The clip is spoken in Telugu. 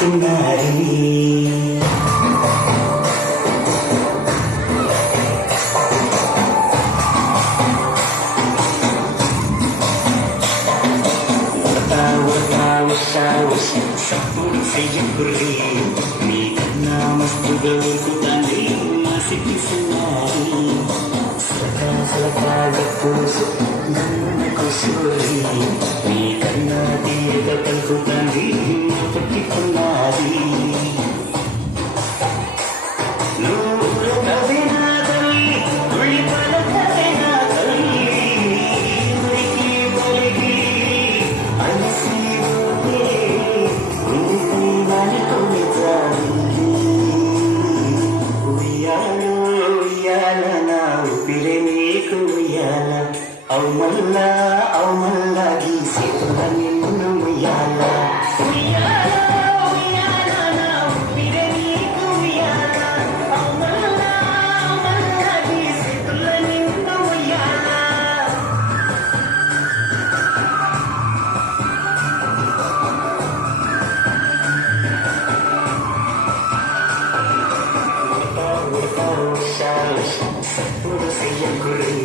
సిన్నారి సప్పుడు చెయ్యకుర్రి నీ కన్నా మస్తుగా ఉరుకుతాంది నా సిట్టి సిన్నారి సలకాగా పూసు నన్ను సూరి నీ కన్నా తీయగా పలుకుతాంది నా పట్టుకున్నది అవుమల్లా గీసేతుల నిన్ను ఉయ్యాల సప్పుడు చెయ్యకుర్రి